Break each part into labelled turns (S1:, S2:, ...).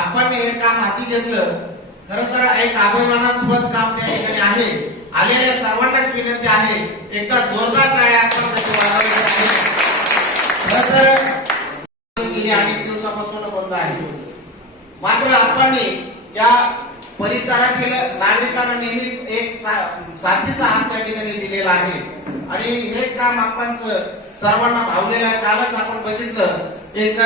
S1: आपण हे काम हाती घेतलं. खर तर एक अभिमानास्पद काम त्या ठिकाणी आहे. आलेल्या सर्वांनाच विनंती आहे एकदा जोरदार टाळ्या आपल्यासाठी वाजवायच्या आहेत. खरं तर गेली अनेक दिवसापासून बंद आहे. मात्र आपण या परिसरातील नागरिकांना नेहमीच एक साथीचा हात त्या ठिकाणी दिलेला आहे. आणि हेच काम आपण सर्वांना भावलेलं आहे. कालच आपण बघितलं एक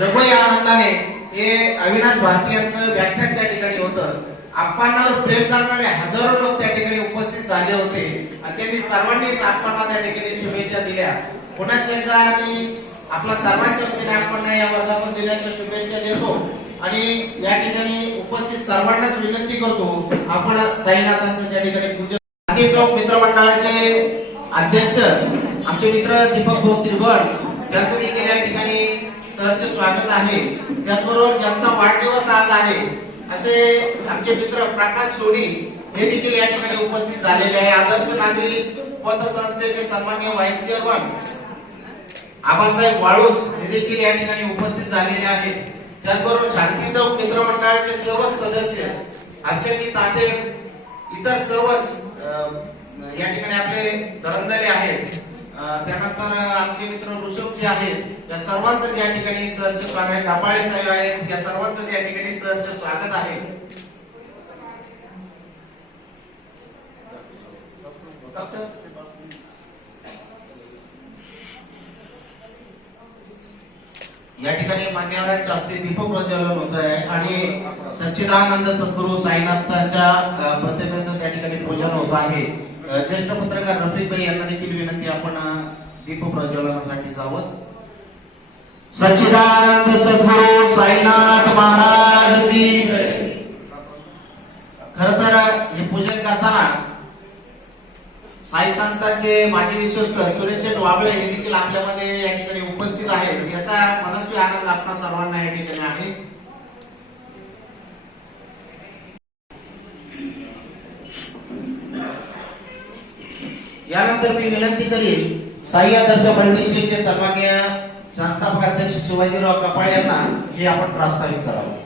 S1: जगोई आनंदाने हे अविनाश भारती यांचं व्याख्यान त्या ठिकाणी होतं. आप्पांवर प्रेम करणारे हजारो लोक त्या ठिकाणी उपस्थित झाले होते. आणि त्यांनी सर्वांनीच आप्पांना त्या ठिकाणी शुभेच्छा दिल्या. पुन्हा एकदा आम्ही आपल्या सर्वांच्या वतीने आपण या वर्धापन दिनाच्या शुभेच्छा देतो. आणि या ठिकाणी उपस्थित सर्वांनाच विनंती करतो आपण साईनाथांचं त्या ठिकाणी पूजन गांधी चौक मित्रमंडळाचे अध्यक्ष आमचे मित्र दीपक भाऊ तिरवड त्यांचं देखील या ठिकाणी सहर्ष स्वागत आहे. त्याचबरोबर ज्यांचा वाढदिवस आज आहे असे आमचे मित्र प्रकाश सोडी हे देखील या ठिकाणी उपस्थित झालेले आहे. आदर्श नागरिक पतसंस्थेचे सन्मान्य व्हाईस चेअरमन आबासाहेब वाळूज हे देखील या ठिकाणी उपस्थित झालेले आहेत. त्याचबरोबर शांती चौक मित्रमंडळाचे सर्व सदस्य हर्षजी ताते इतर सर्वच या ठिकाणी आपले धरंदारे आहेत. त्यानंतर आमचे मित्र ऋषभ जे आहेत या सर्वांचं या ठिकाणी सहर्ष स्वागत आहे. साहेब आहेत या सर्वांचं या ठिकाणी सहर्ष स्वागत आहे. या ठिकाणी मान्यवरांच्या हस्ते दीपक प्रज्वलन होत आहे आणि सच्चिदानंद सद्गुरू साईनाथांच्या प्रतिमेचं त्या ठिकाणी पूजन होत आहे. ज्येष्ठ पत्रकार रफिक भाई यांना देखील विनंती आपण दीप प्रज्वलनासाठी जावं. सच्चिदानंद सद्गुरु साईनाथ महाराज की खर तर हे पूजन करताना साई संस्थाचे माजी विश्वस्त सुरेश शेठ वाबळे हे देखील आपल्यामध्ये या ठिकाणी उपस्थित आहेत. याचा मनस्वी आनंद आपणा सर्वांना या ठिकाणी आहे. यानंतर मी विनंती करीन साई आदर्श बंडीचे सन्मान्य संस्थापक अध्यक्ष शिवाजीराव कपाळे यांना हे आपण प्रास्ताविक करावं.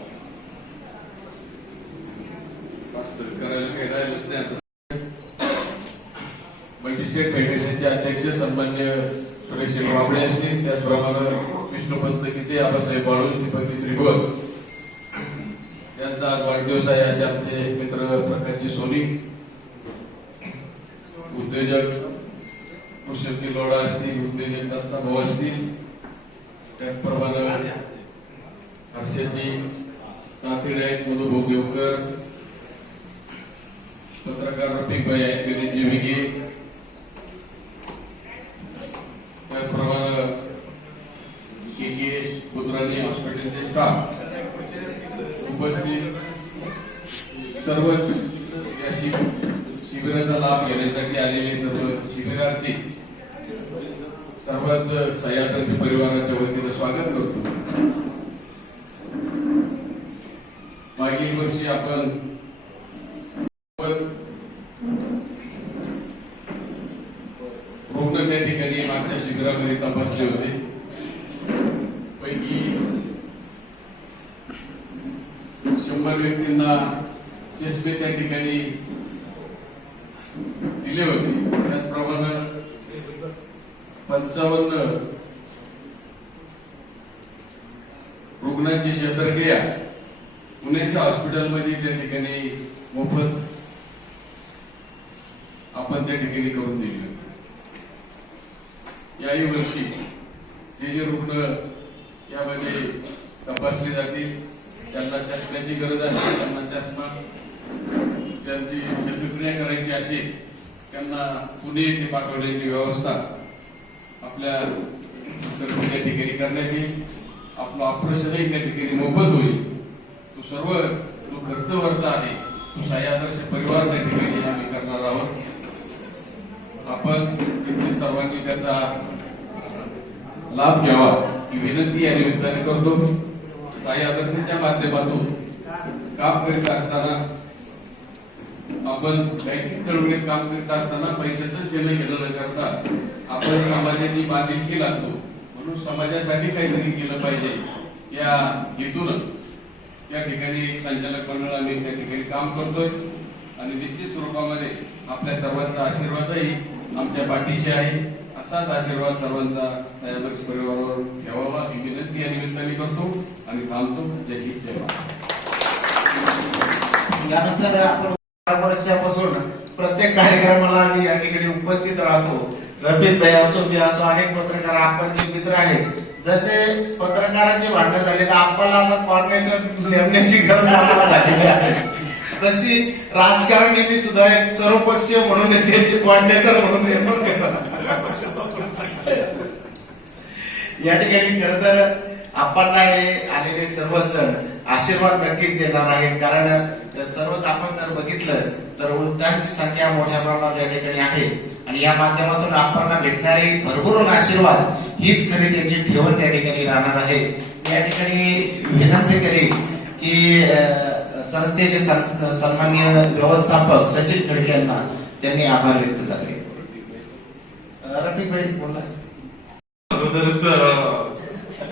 S2: वास्तविक फेडरेशनचे अध्यक्ष सन्मान्य सुरेश बाबळे असतील त्याचप्रमाणे विष्णुपंत गीते आबासाहेब बाळू दीपक त्रिभुवन. यांचा आज वाढदिवस आहे असे आमचे मित्र प्रकाशजी सोनी. उद्योजक कृषी लोडा असतील उद्योजक दत्ता भाऊ असतील त्याचप्रमाणे हर्षजी तातीडे मधुभाऊ देवकर पत्रकार रफिक भाई आहेत विनयजी विगे विद्यार्थी सर्वच सह्याद्री परिवाराच्या वतीनं स्वागत करतो. मागील वर्षी आपण रुग्ण त्या ठिकाणी मागच्या शिबिरामध्ये तपासले होते पैकी शंभर व्यक्तींना चष्मे त्या ठिकाणी दिले होते त्याचप्रमाणे पंचावन्न रुग्णांची शस्त्रक्रिया पुण्याच्या हॉस्पिटलमध्ये त्या ठिकाणी मोफत आपण त्या ठिकाणी करून दिली. याही वर्षी जे जे रुग्ण यामध्ये तपासले जातील त्यांना चष्म्याची गरज असेल त्यांना चष्मा त्यांची शस्त्रक्रिया करायची असेल त्यांना पुणे येथे पाठवण्याची व्यवस्था आपल्या त्या ठिकाणी करण्यात येईल. आपलं ऑपरेशनही त्या ठिकाणी मोफत होईल. तो सर्व जो खर्च वर्त आहे साई आदर्श परिवार त्या ठिकाणी आम्ही करणार आहोत. आपण इथे सर्वांनी त्याचा लाभ घ्यावा ही विनंती या निमित्ताने करतो. साई आदर्शच्या माध्यमातून काम करीत असताना आपण बँकिंग चळवळीत काम करीत असताना पैशाचं जन घेणं न करता आपण समाजाची बांधिलकी लागतो. म्हणून समाजासाठी काहीतरी केलं पाहिजे या हेतून. या ठिकाणी एक संचालक मंडळ आम्ही त्या ठिकाणी काम करतोय. आणि निश्चित स्वरूपामध्ये आपल्या सर्वांचा आशीर्वादही आमच्या पाठीशी आहे. असाच आशीर्वाद सर्वांचा साहेबांच परिवारावर घ्यावा ही विनंती या निमित्ताने करतो आणि थांबतो. जय हिंद जय महाराष्ट्र
S1: यानंतर आपण वर्षापासून प्रत्येक कार्यक्रमाला आम्ही या ठिकाणी उपस्थित राहतो. रफिक भाई असो मी असो अनेक पत्रकार आपण जे मित्र आहेत जसे पत्रकारांची भांडण झाले तर आपल्याला आता कॉर्डिनेटर नेमण्याची गरज आम्हाला झालेली आहे. तशी राजकारणी सुद्धा एक सर्वपक्षीय म्हणून त्यांचे कॉर्डिनेटर म्हणून नेमून केलं. या ठिकाणी खर तर आपण आलेले सर्वजण आशीर्वाद नक्कीच देणार आहेत. कारण सर्वच आपण जर बघितलं तर वृद्धांची संख्या मोठ्या प्रमाणात या ठिकाणी आहे. आणि या माध्यमातून आपण भेटणारे भरभरून आशीर्वाद हीच खरी त्यांची ठेवण त्या ठिकाणी राहणार आहे. या ठिकाणी विनंती करेन की संस्थेचे सन्मान्य सन्माननीय व्यवस्थापक सचिन खडके यांना त्यांनी आभार व्यक्त झाले रफिक भाई बोला.
S3: अगोदरच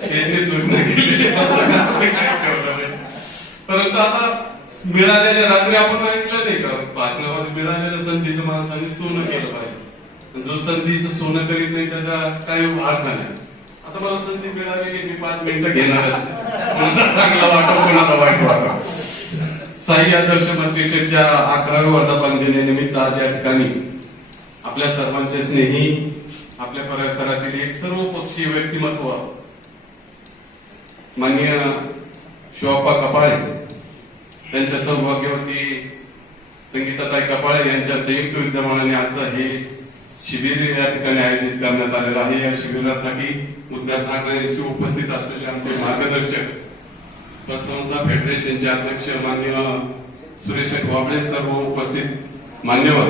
S3: शेडने सूचना केलेली परंतु आता मिळालेल्या रात्री आपण ऐकलं नाही का? भाषणामध्ये मिळालेल्या संधीचं माणसाने सोनं केलं पाहिजे. जो संधीचं सोनं करीत नाही त्याचा काही अर्थ नाही. आता मला संधी मिळाली की मी पाच मिनिटं घेणारच कोणाला चांगलं वाटो कोणाला वाईट वाटो साई आदर्श मंत्रिशेच्या अकराव्या वर्धापन दिनानिमित्त आज या ठिकाणी आपल्या सर्वांचे स्नेही आपल्या परिसरातील एक सर्व पक्षी व्यक्तिमत्व माननीय शिवाप्पा कपाळे त्यांच्या सौभाग्यवती संगीताताई कपाळे यांच्या संयुक्त विद्यमानाने आजचा हे शिबिर या ठिकाणी आयोजित करण्यात आलेलं आहे. या शिबिरासाठी उद्घाटनासाठी उपस्थित असलेले आमचे मार्गदर्शक पतसंस्था फेडरेशनचे अध्यक्ष मान्य सुरेश वाबळे सर्व उपस्थित मान्यवर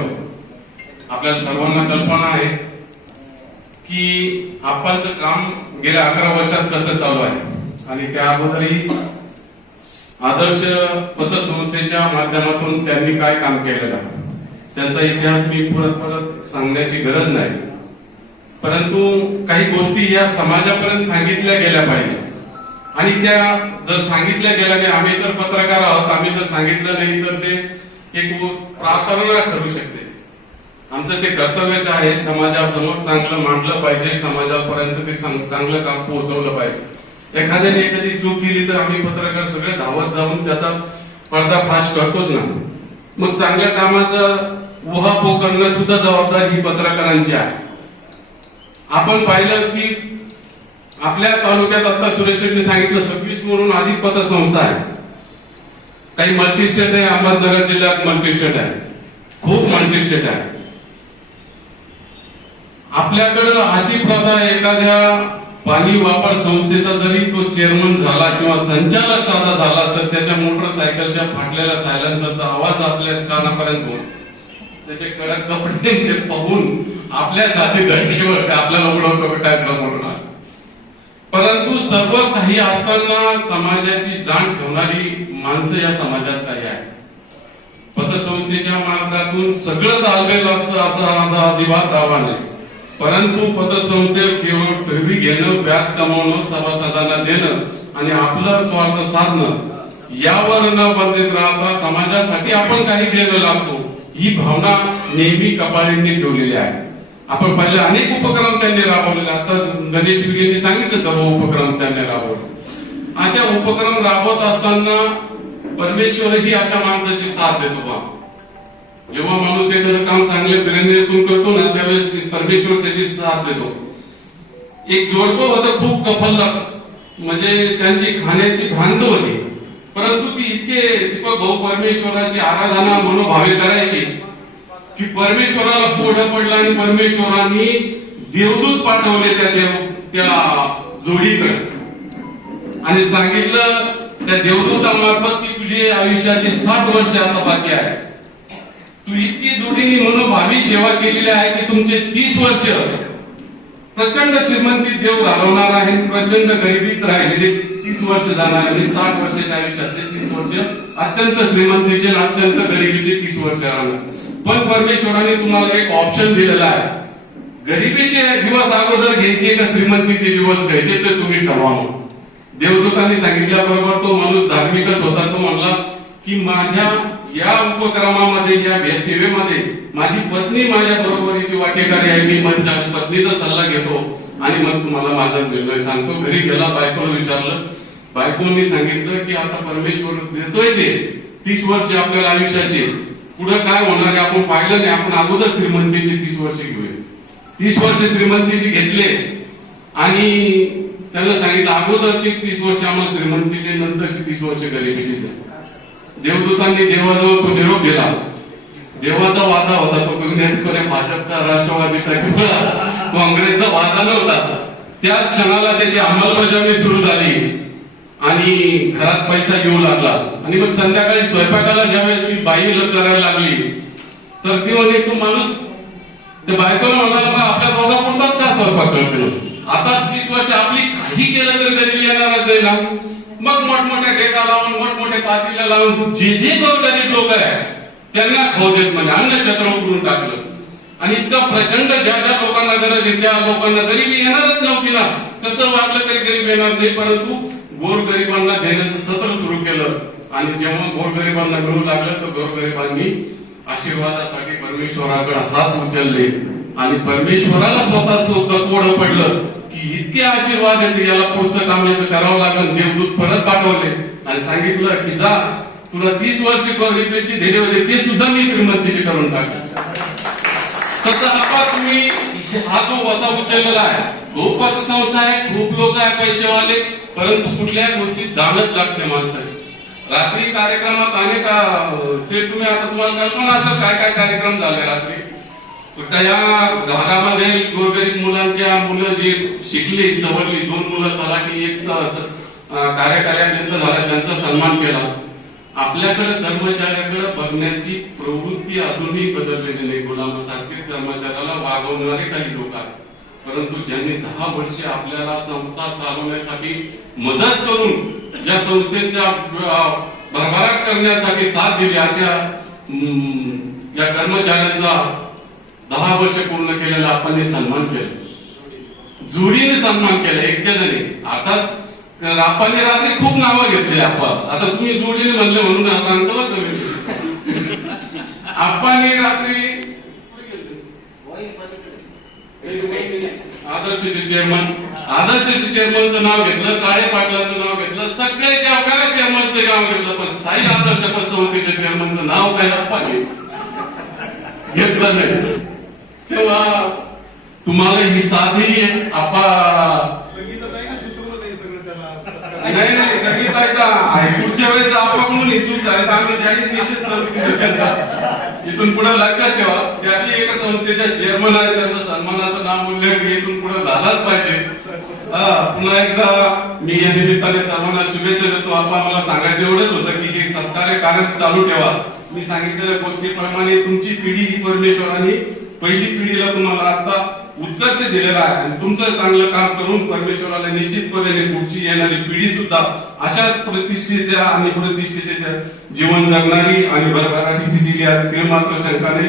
S3: आपल्या सर्वांना कल्पना आहे की आपणचं काम गेल्या अकरा वर्षात कसं चालू आहे? आणि त्या अगोदरही आदर्श पतसंस्थेच्या माध्यमातून त्यांनी काय काम केलेलं आहे? त्यांचा इतिहास मी परत परत सांगण्याची गरज नाही. परंतु काही गोष्टी या समाजापर्यंत सांगितल्या गेल्या पाहिजे. आणि त्या जर सांगितल्या गेल्या नाही आम्ही तर पत्रकार आहोत आम्ही जर सांगितलं नाही तर ते एक प्रार्थना ठरू शकते. आमचं ते कर्तव्यच आहे समाजासमोर चांगलं मांडलं पाहिजे समाजापर्यंत ते चांगलं काम पोहोचवलं पाहिजे. एखाद्याने एखादी चूक केली तर आम्ही पत्रकार सगळे धावत जाऊन त्याचा पडदाफाश करतोच ना. मग चांगल्या कामाचं उहापोह करणं सुद्धा जबाबदारी ही पत्रकारांची आहे. आपण पाहिलं की आपल्या तालुक्यात आता सुरेश रेड्डी सांगितलं सव्वीस म्हणून अधिक पतसंस्था आहे. काही मल्टीस्टेट आहे अहमदनगर जिल्ह्यात मल्टीस्टेट आहे. खूप मल्टीस्टेट आहे. आपल्याकडं अशी प्रथा एखाद्या पाणी वापर संस्थेचा जरी तो चेअरमन झाला किंवा संचालक साधा झाला तर त्याच्या मोटरसायकलच्या फाटलेल्या सायलेन्सरचा आवाज आपल्या कानापर्यंत पोहोचतो त्याचे कडक कपडे ते पाहून आपल्या जाती धडकीवर आपल्या आपल्याला उडवतो काय परंतु सर्व काही असताना समाजाची जाण ठेवणारी माणसं या समाजात काही आहे पतसंस्थेच्या मार्गातून सगळं चाललेलं असतं असं माझा अजिबात दावा नाही. परंतु पतसंस्थेवर केवळ ठेवी घेणं व्याज कमावणं सभासदांना देणं आणि आपलं स्वार्थ साधणं यावर न बंधित राहता समाजासाठी आपण काही देणं लागतो ही भावना नेहमी कपाळींनी ठेवलेली आहे. आपण पहिले अनेक उपक्रम त्यांनी राबवलेले आता गणेश विगेंनी सांगितलं सर्व उपक्रम त्यांनी राबवले. अशा उपक्रम राबवत असताना परमेश्वर ही अशा माणसाची साथ देतो बा जेव्हा माणूस एखादं काम चांगल्या प्रेरणेतून करतो ना त्यावेळेस परमेश्वर त्याची साथ देतो. एक जोडपं होतं खूप कफल म्हणजे त्यांची खाण्याची भांड होती परंतु ती इतके दीपक भाऊ परमेश्वराची आराधना मनोभावे करायची की परमेश्वराला पुढं पडला आणि परमेश्वरांनी देवदूत पाठवले त्या देव त्या जोडीकडे. आणि सांगितलं त्या देवदूतामार्फत की तुझे आयुष्याचे साठ वर्ष आता बाकी आहे. तू इतकी जोडीने मनोभावी सेवा केलेली आहे की तुमचे तीस वर्ष प्रचंड श्रीमंती देव घालवणार आहे प्रचंड गरिबीत राहिलेले तीस वर्ष जाणार म्हणजे साठ वर्षाच्या आयुष्यातले तीस वर्ष अत्यंत श्रीमंतीचे आणि अत्यंत गरिबीचे तीस वर्ष राहणार पण परमेश्वराने तुम्हाला एक ऑप्शन दिलेला आहे. गरिबीचे दिवस अगोदर घ्यायचे का श्रीमंतीचे दिवस घ्यायचे ते तुम्ही ठरवा मग. देवदूतांनी सांगितल्याबरोबर तो माणूस धार्मिकच होता. तो म्हणला की माझ्या या उपक्रमामध्ये या सेवेमध्ये माझी पत्नी माझ्या बरोबरीची वाटेकरी आहे. मी म्हणजे पत्नीचा सल्ला घेतो. आणि मग तुम्हाला माझा निर्णय सांगतो. घरी गेला बायकोला विचारलं. बायकोनी सांगितलं की आता परमेश्वर देतोय जे तीस वर्ष आपल्याला आयुष्याचे. पुढे काय होणार आहे आपण पाहिलं नाही. आपण अगोदर श्रीमंतीचे तीस वर्ष घेऊया. तीस वर्ष श्रीमंतीचे घेतले. आणि त्यांना सांगितलं अगोदरचे तीस वर्ष आम्हाला श्रीमंतीचे नंतरचे तीस वर्ष गरिबीचे देवदूतांनी देवाजवळ तो निरोप दिला. देवाचा वादा होता तो कोणी भाजपचा राष्ट्रवादीचा किंवा काँग्रेसचा वादा नव्हता त्या क्षणाला त्याची अंमलबजावणी सुरू झाली. आणि घरात पैसा घेऊ लागला. आणि मग संध्याकाळी स्वयंपाकाला ज्यावेळेस ती बाई करायला लागली तर ती म्हणजे तो माणूस त्या बायकोला म्हणाला मग आपल्या दोघा कोणताच का स्वयंपाक करतो आता तीस वर्ष आपली काही केलं तर गरीब येणारच नाही ना? मग मोठमोठ्या डेटा लावून मोठमोठ्या पातीला लावून जे जे दोन गरीब लोक आहेत त्यांना खाऊ देत म्हणजे चक्र उघडून टाकलं. आणि इतकं प्रचंड ज्या ज्या लोकांना गरज आहे. त्या लोकांना गरिबी येणारच नव्हती ना कसं वाटलं तरी गरीब येणार नाही परंतु गोरगरिबांना देण्याचं सत्र सुरू केलं. आणि जेव्हा गोरगरिबांना मिळू लागलं तर गोरगरिबांनी आशीर्वादासाठी परमेश्वराकडे हात उचलले. आणि परमेश्वराला स्वतः तत्वड पडलं की इतके आशीर्वाद येते याला पुढचं काम याचं करावं लागलं. देवदूत परत पाठवले. आणि सांगितलं की जा तुला तीस वर्ष गरिबीची दिले होते ते सुद्धा मी श्रीमंतीचे करून टाकले. आता तुम्ही हा जो वसा उचललेला आहे. खूप संस्था आहे खूप लोक आहे पैसेवाले परंतु कुठल्याही गोष्टीत दानच लागते माणसाने. रात्री कार्यक्रमात अनेक अं, तुम्ही आता तुम्हाला कल्पना असेल काय काय कार्यक्रम झाले रात्री. त्या या भागामध्ये गोरगरीब मुलांच्या मुलं जे शिकली सवरली दोन मुलं तलाठी एक कार्यकार्यानंतर झाला त्यांचा सन्मान केला. आपल्याकडे कर्मचाऱ्याकडे बघण्याची प्रवृत्ती अजूनही बदललेली नाही. गुलामासारखे कर्मचाऱ्याला वागवणारे काही लोक आहेत. परंतु ज्यांनी दहा वर्षे आपल्याला संस्था चालवण्यासाठी मदत करून या संस्थेच्या भरभराट करण्यासाठी साथ दिली अशा या कर्मचाऱ्यांचा दहा वर्ष पूर्ण केलेला आपण सन्मान केला. जुडीने सन्मान केला एकट्या जणी अर्थात आपण रात्री खूप नावं घेतली आप्पा. आता तुम्ही जोडीने म्हणले म्हणून सांगतो बरं का मी. रात्री आदर्शचे चेअरमन आदर्शचे चेअरमनचं नाव घेतलं काळे पाटलाचं नाव घेतलं सगळे गावकऱ्या चेअरमनचं नाव घेतलं पण साई आदर्श पतसंस्थेच्या चेअरमनचं नाव काय आप्पा घेतलं नाही. तेव्हा तुम्हाला ही साधी आपा
S4: संगीताताईने सुचवलं नाही सगळं त्याला
S3: नाही नाही संगीताचा पुढच्या वेळेस आपल्याकडून ही चूक झाली तर आम्ही जाहीर निषेध करू तिथे त्यांचा. इथून पुढे लक्षात ठेवा त्यातली एका संस्थेच्या चेअरमन आहे त्यांचा सन्मानाचं नाव उल्लेख इथून पुढे झालाच पाहिजे. हा, पुन्हा एकदा मी या निमित्ताने सर्वांना शुभेच्छा देतो. आपण मला सांगायचं एवढंच होतं की हे सत्कार्य कार्य चालू ठेवा. मी सांगितलेल्या गोष्टीप्रमाणे तुमची पिढी ही परमेश्वराने पहिली पिढीला तुम्हाला आता उत्कर्ष दिलेला आहे. आणि तुमचं चांगलं काम करून परमेश्वराला निश्चितपणे पुढची येणारी पिढी सुद्धा अशाच प्रतिष्ठेच्या आणि प्रतिष्ठेच्या जीवन जगणारी आणि भरभराटीची दिली आहे. ते मात्र शंकाने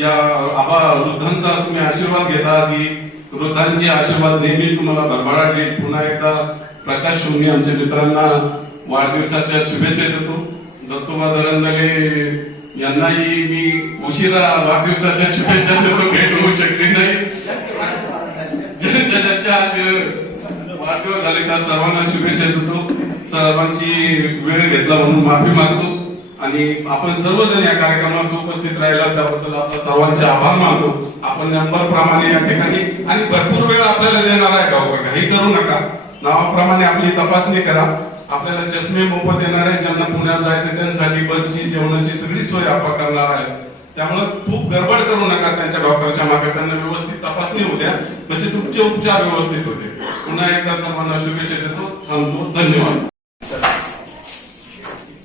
S3: या आबा वृद्धांचा तुम्ही आशीर्वाद घेता की वृद्धांची आशीर्वाद नेहमी तुम्हाला भरभराट येईल. पुन्हा एकदा प्रकाश सोनी आमच्या मित्रांना वाढदिवसाच्या शुभेच्छा देतो. दत्तोबा दरंदले यांनाही मी उशिरा वाढदिवसाच्या शुभेच्छा देतो. भेट होऊ शकली नाही. वाढदिवस झाले सर्वांना शुभेच्छा देतो. सर्वांची वेळ घेतला म्हणून माफी मागतो. आणि आपण सर्वजण या कार्यक्रमात उपस्थित राहिला त्याबद्दल आपला सर्वांचे आभार मानतो. आपण नंबर प्रमाणे या ठिकाणी आणि भरपूर वेळ आपल्याला देणार आहे गाव काही करू नका. नावाप्रमाणे आपली तपासणी करा. आपल्याला चष्मे मोफत देणार आहे ज्यांना पुण्यात जायचे त्यांसाठी बसची जेवणाची सगळी सोय आपण करणार आहे. त्यामुळे खूप गडबड करू नका त्यांच्या डॉक्टरच्या मागे. त्यांना व्यवस्थित तपासणी होऊ द्या. म्हणजे तुमचे उपचार व्यवस्थित होते पुन्हा एकदा सर्वांना शुभेच्छा देतो. थांबतो. धन्यवाद.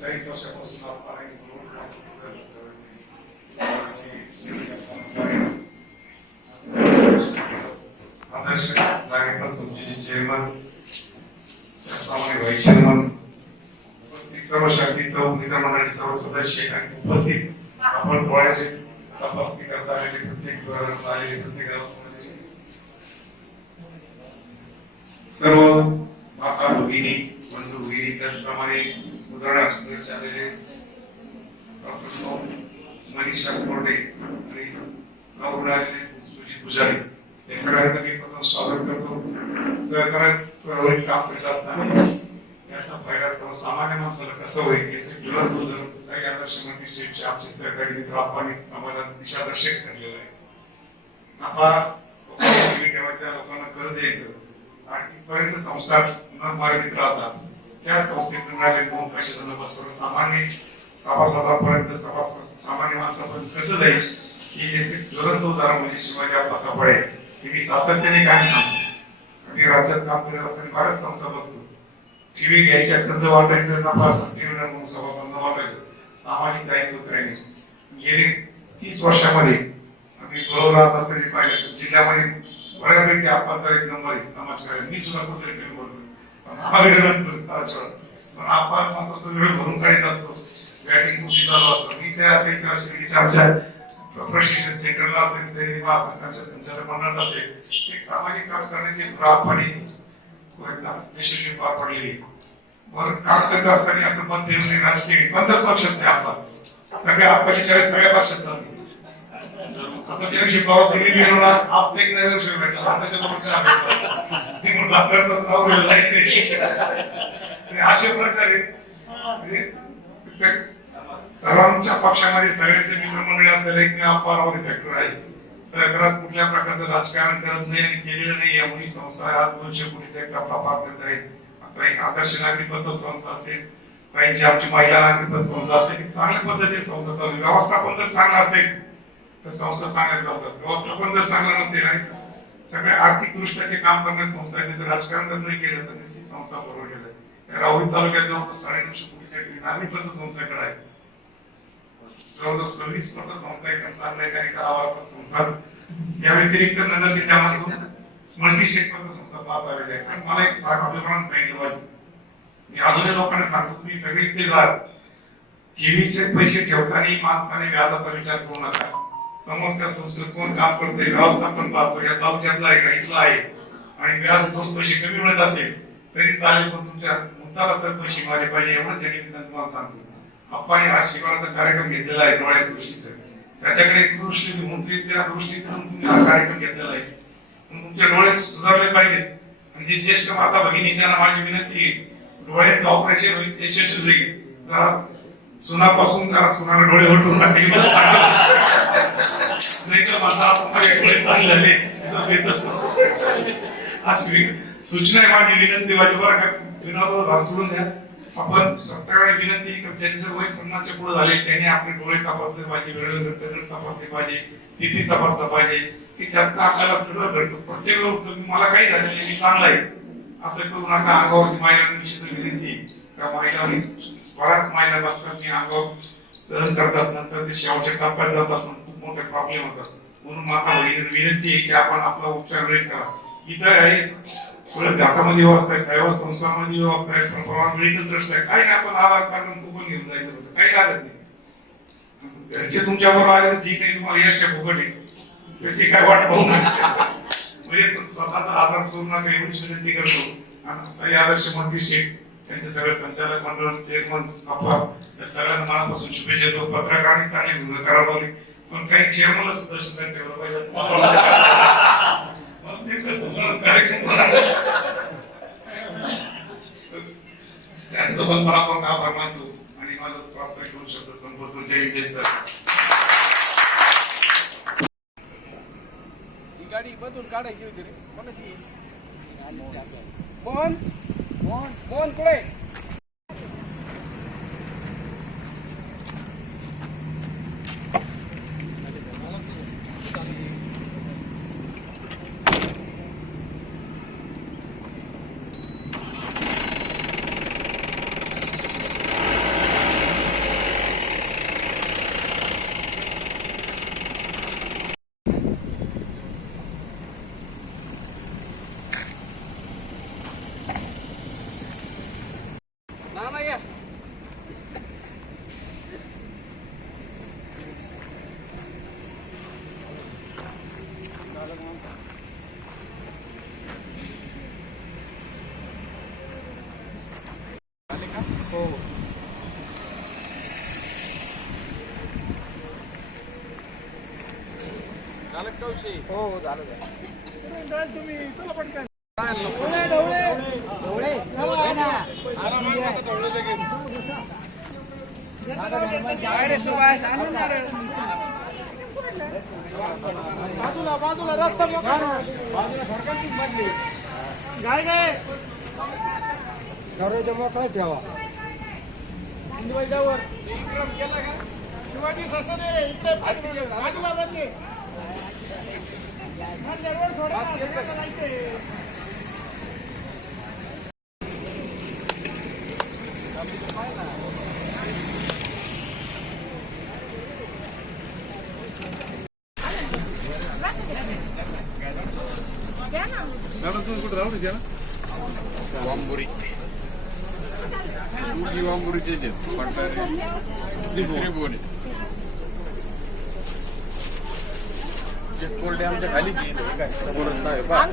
S4: चाळीस वर्षापासून आपण आदर्श संस्थेचे चेअरमन त्याचप्रमाणे व्हाईस चेअरमन क्रमशक्ती चौकणीच्या मंडळाचे सर्व सदस्य आणि उपस्थित. आपण डोळ्याची तपासणी करता आलेली प्रत्येक घरात आलेले प्रत्येक सर्व माता भगिनी बंधू भगिनी त्याचप्रमाणे उदाहरणास सुंदरचे आलेले डॉक्टर मनीषा कोरडे आणि गावडे आलेले सुजित पुजारी या सगळ्यांचं मी प्रथम स्वागत करतो. सहकार्यात सहभागी काम करीत असताना सामान्य माणसाला कसं होईल याचे ज्वलन उदाहरण काही आदर्श मंत्री श्रीचे आमचे सहकारी मित्र आपण समाजात दिशादर्शक ठरलेलं आहे. नफा ठेवायच्या लोकांना कर्ज द्यायचं आणि इथपर्यंत संस्कार न मर्यादित राहतात. त्या संस्थेत मिळाले दोन पैसे बसतो सामान्य सभासदापर्यंत सभासद सामान्य माणसापर्यंत कसं जाईल की याचे ज्वलंत उदाहरण म्हणजे शिवाजी आपला कपडे हे मी सातत्याने काय सांगतो आणि राज्यात काम करत असताना बऱ्याच संस्था बघतो. टीव्ही घ्यायच्या कर्ज वाटायचं नफा टीव्ही म्हणून सभासदांना वाटायचं. सामाजिक दायित्व काय नाही. गेले तीस वर्षामध्ये आम्ही बरोबर राहत असताना पाहिलं तर जिल्ह्यामध्ये बऱ्यापैकी आपाचा एक नंबर आहे. समाजकार्य मी सुद्धा कुठे फिल्म बोलतो पण हा वेळ नसतो पण आपण मात्र तो वेळ भरून काढत असतो. बॅटिंग कुठे चालू असतो. मी त्या असेल किंवा शिर्डीच्या आमच्या प्रशिक्षण सेंटरला असेल तरी संचालक मंडळात असेल. एक सामाजिक काम करण्याची प्रापणे यशस्वी पार पडलेली. वर काम करत असताना असं मत देऊ राजकीय. कोणत्याच पक्षात नाही आपण सगळ्या आपल्या सगळ्या पक्षात आता त्या दिवशी प्रवास एक नगर विषय भेटला. आताच्या भेटला. मी म्हणलं आपल्याला जाऊन आणि अशा प्रकारे म्हणजे सर्वांच्या पक्षामध्ये सगळ्यांचे मित्रमंडळी असलेला एक अपारावर फॅक्टर आहे. सरकारात कुठल्या प्रकारचं राजकारण करत नाही आणि केलेलं नाही एवढी संस्था आज दोनशे कोटीचा एक टप्पा पार करत आहे. असा एक आदर्श नागरिकत्व संस्था असेल काहींची आमची महिला नागरिकत्व संस्था असेल चांगल्या पद्धतीने संस्था चालू व्यवस्थापन जर चांगलं असेल तर संस्था चांगल्या चालतात. व्यवस्थापन जर चांगलं नसेल आणि सगळ्या आर्थिक दृष्ट्याचे काम करणाऱ्या संस्था आहेत तर राजकारण जर नाही केलं तर त्याची संस्था बरोबर आहे. राहुल तालुक्यात जवळपास साडेनऊशे कोटीच्या नागरिकत्व संस्थेकडे आहे. जवळजवळ सव्वीस पट संस्था एकदम चांगल्या आहेत आणि दहा संस्था या व्यतिरिक्त नगर जिल्ह्यामध्ये मल्टीशेक पट संस्था पाहत आलेल्या आहेत. आणि मला एक साख अभिमानानं सांगितलं पाहिजे. मी अजूनही लोकांना सांगतो तुम्ही सगळे इथे जाल ठेवीचे पैसे ठेवताना माणसाने व्याजाचा विचार करू नका. समोर त्या संस्थेत कोण काम करतोय व्यवस्थापन पाहतो या तालुक्यातला आहे का इथला आहे. आणि व्याज दोन पैसे कमी मिळत असेल तरी चालेल पण तुमच्या मुद्दाला सर पैसे माझे पाहिजे एवढंच या निमित्तानं तुम्हाला सांगतो. आपण हा शिबिराचा कार्यक्रम घेतलेला आहे डोळ्या दृष्टीचा. त्याच्याकडे एक दृष्टी मंत्री त्या दृष्टीतून तुम्ही हा कार्यक्रम घेतलेला आहे. पण तुमचे डोळे सुधारले पाहिजेत. आणि जे ज्येष्ठ माता भगिनी त्यांना माझी विनंती आहे डोळ्याचं ऑपरेशन होईल यशस्वी होईल. जरा सुनापासून जरा सुनाला डोळे हटवून नाही मला नाही तर माझा आपण डोळे चांगले झाले तिचा आज सूचना आहे माझी विनंती माझी बरं का विनोदाचा भाग सोडून द्या. आपण सत्ताकडे विनंती की ज्यांचं वय पन्नासच्या पुढे झाले त्यांनी आपले डोळे तपासले पाहिजे वेळेवर नजर तपासले पाहिजे किती तपासला पाहिजे. की ज्यातनं आपल्याला सगळं घडतं. प्रत्येक वेळ मला काही झालेलं नाही, मी चांगला आहे. असं करू नका. अंगावरती महिलांना विशेष विनंती त्या महिलांनी बऱ्याच महिला बघतात मी अंगावर सहन करतात नंतर ते शेवटच्या टप्प्यात जातात पण खूप मोठे प्रॉब्लेम होतात. म्हणून माता भगिनी विनंती आहे की आपण आपला उपचार वेळेस करा. इथं आहे थोडं घाटामध्ये व्यवस्था आहे सायबर संस्थामध्ये व्यवस्था आहे. पण मेडिकल ट्रस्ट आहे काही आपण आला कारण कुपन घेऊन जायचं होतं? काही लागत नाही. घरचे तुमच्या बरोबर आले तर जी काही तुम्हाला यश फुकट आहे. त्याची काय वाट पाहू नका. म्हणजे स्वतःचा आधार सोडून नका एवढीच विनंती करतो. आणि साई आदर्श मंत्री शेख त्यांचे सगळे संचालक मंडळ चेअरमन आपला या सगळ्यांना मनापासून शुभेच्छा देतो. पत्रकारांनी चांगली भूमिका राबवली. पण काही चेअरमनला सुद्धा शुद्ध ठेवलं पाहिजे मला पण आभार मानतो आणि माझं प्रास्ताविक दोन शब्द संबोधतो जय जय सर.
S5: गाडी बदलून काढायची होती रे. कोणाची? मोहन मोहन मोहन कुठे? विषय
S6: हो हो झालं झालं.
S5: काय रे सुभाष आणून. बाजूला बाजूला रस्ता मोकळा बाजूला मधली काय काय विक्रम केला का शिवाजी ससने इकडे बाजूला बदली
S2: वांबुरी तुझी वांबुरीचे जे त्रिभुवनी कोरडे आमच्या खाली काय समोरच नाही पहा.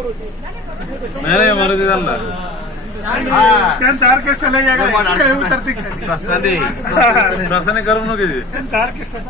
S7: नाही नाही मारुती चालला
S5: त्यांचा ऑर्केस्ट्रा लय काय उतरते
S7: ससाने. ससाने करू नको ते.
S5: त्यांचा ऑर्केस्ट्रा